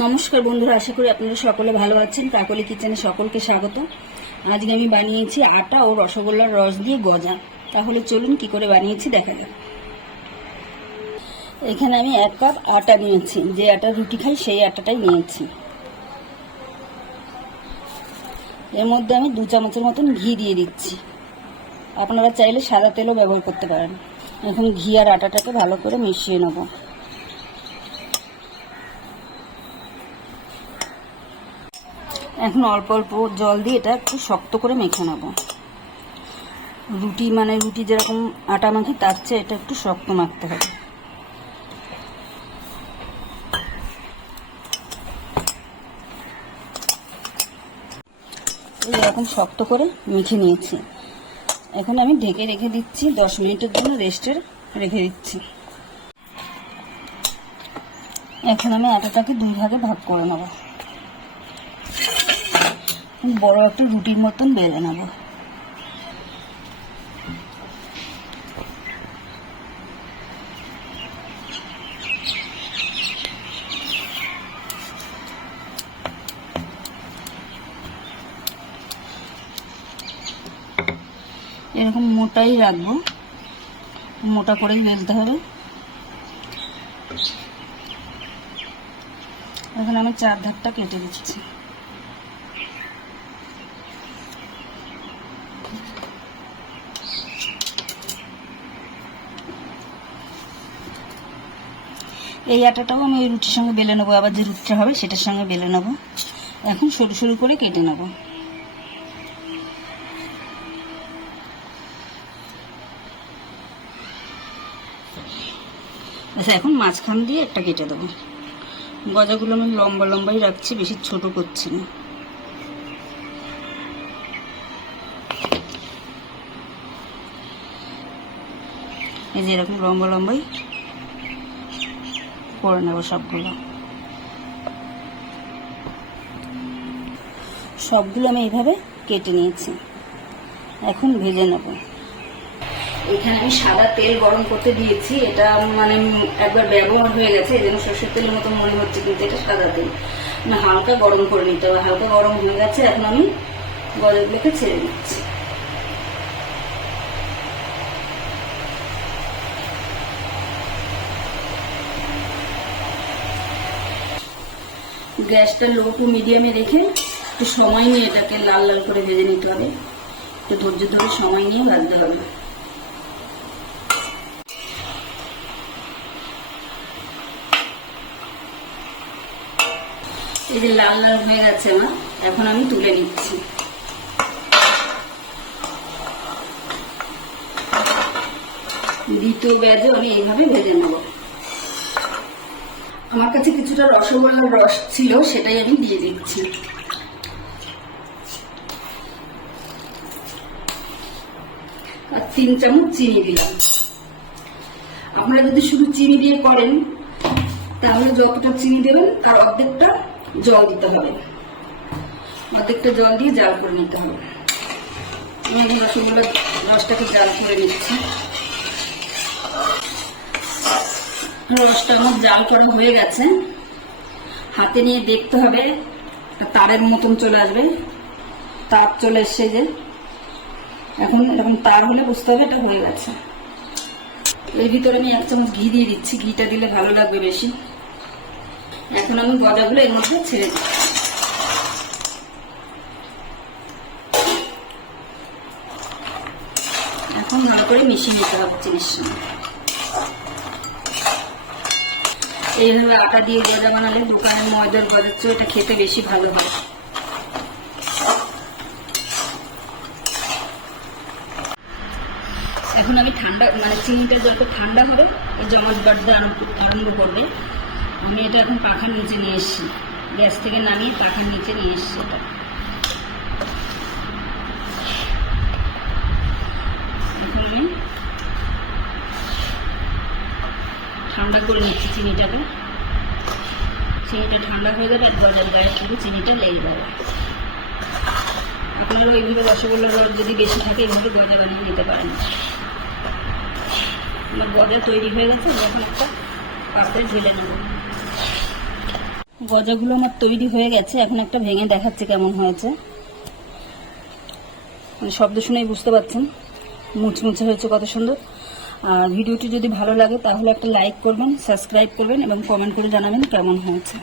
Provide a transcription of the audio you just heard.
নমস্কার বন্ধুরা, আশা করি আপনারা সকলে ভালো আছেন। কাকলি কিচেনে সকলকে স্বাগত। আজকে আমি বানিয়েছি আটা ও রসগোল্লার রস দিয়ে গজা। তাহলে চলুন কি করে বানিয়েছি দেখা যাক। এখানে আমি 1 কাপ আটা নিয়েছি, যে আটা রুটি খাই সেই আটাটাই নিয়েছি। এর মধ্যে আমি 2 চামচের মতন ঘি দিয়ে দিচ্ছি। আপনারা চাইলে সাদা তেলও ব্যবহার করতে পারেন। এখন ঘি আর আটাটাকে ভালো করে মিশিয়ে নেব। এখন অল্প অল্প জল দিয়ে এটা একটু শক্ত করে মেখে নেব। রুটি যেরকম আটা মাখি তার চেয়ে এটা একটু শক্ত মাখতে হবে। এরকম শক্ত করে মেখে নিয়েছি। এখন আমি ঢেকে রেখে দিচ্ছি, 10 মিনিটের জন্য রেস্টে রেখে দিচ্ছি। এখন আমি আটাটাকে 2 ভাগে ভাগ করে নেব। বড় একটা রুটির মতন বেলে নেব। এরকম মোটাই রাখবো, মোটা করেই বেলতে হবে। এখন আমি 4 ধাপটা কেটে দিচ্ছি। এই আটাটাও আমি ওই রুটির সঙ্গে বেলে নেবো, আবার যে রুটিটা হবে সেটার সঙ্গে বেলে নেবো। এখন সরু সরু করে কেটে নেব। আচ্ছা, এখন মাঝখান দিয়ে একটা কেটে দেবো। গজাগুলো আমি লম্বা লম্বাই রাখছি, বেশি ছোট করছি না। এই যে এরকম লম্বা লম্বাই করে নেব সবগুলো। আমি এইভাবে কেটে নিয়েছি। এখন ভেজে নেব। এখানে আমি সাদা তেল গরম করতে দিয়েছি। এটা মানে একবার ব্যবহার হয়ে গেছে, এই জন্য সরষের তেলের মতো মনে হচ্ছে, কিন্তু এটা সাদা তেল। হালকা গরম করে নিতে হবে। হালকা গরম হয়ে গেছে, এখন আমি গজাগুলোকে ছেড়ে দিচ্ছি। গ্যাসটা লো টু মিডিয়ামে রেখে একটু সময় নিয়ে এটাকে লাল লাল করে ভেজে নিতে হবে। একটু ধৈর্য ধরে সময় নিয়ে ভাজতে হবে। এই যে লাল লাল হয়ে গেছে আমার, এখন আমি তুলে নিচ্ছি। দ্বিতীয় ব্যাচে আমি এইভাবে ভেজে নেব। আমার কাছে কিছুটা রসগোল্লার রস ছিল, সেটাই আমি দিয়ে দিচ্ছি। আর 3 চামচ চিনি দিলাম। আপনারা যদি শুধু চিনি দিয়ে করেন তাহলে যতটা চিনি দেবেন তার অর্ধেকটা জল দিতে হবে। অর্ধেকটা জল দিয়ে জাল করে নিতে হবে। আমি রসগোল্লার রসটাকে জাল করে নিচ্ছি। রসটা আমার জাল করা হয়ে গেছে। হাতে নিয়ে দেখতে হবে, তারের মতন চলে আসবে। তার চলে এসছে, যে এখন এরকম তার হলে বুঝতে হবে এটা হয়ে গেছে। এর ভিতরে আমি 1 চামচ ঘি দিয়ে দিচ্ছি। ঘিটা দিলে ভালো লাগবে বেশি। এখন আমি গজাগুলো এর মধ্যে ছেড়ে দিচ্ছি। এখন ভালো করে মিশিয়ে নিতে হবে জিনিস সঙ্গে। এইভাবে আটা দিয়ে গজা বানালে দোকানের ময়দার গজার চেয়ে এটা খেতে বেশি ভালো হয়। এখন আমি ঠান্ডা চিনিটা যত ঠান্ডা হবে এই জমাট বাড়তে আরম্ভ করবে। আমি এটা এখন পাখার নিচে নিয়ে এসেছি। গ্যাস থেকে নামিয়ে পাখার নিচে নিয়ে এসেছি। এটা এখন আমি ঠান্ডা করে নিচ্ছি চিনিটাকে। চিনিটা ঠান্ডা হয়ে যাবে, গজার গায়ে শুধু চিনিটা লেগে যাবে। আপনারা এইভাবে রসগোল্লার রস যদি বেশি থাকে এইভাবে গজা বানিয়ে নিতে পারেন। আমার গজা তৈরি হয়ে গেছে, এখন একটা পাত্রে ঢেলে নেব। গজাগুলো আমার তৈরি হয়ে গেছে। এখন একটা ভেঙে দেখাচ্ছে কেমন হয়েছে। মানে শব্দ শুনেই বুঝতে পারছেন মুচমুচে হয়েছে কত সুন্দর। আর ভিডিওটি যদি ভালো লাগে তাহলে একটা লাইক করবেন, সাবস্ক্রাইব করবেন এবং কমেন্ট করে জানাবেন কেমন হয়েছে।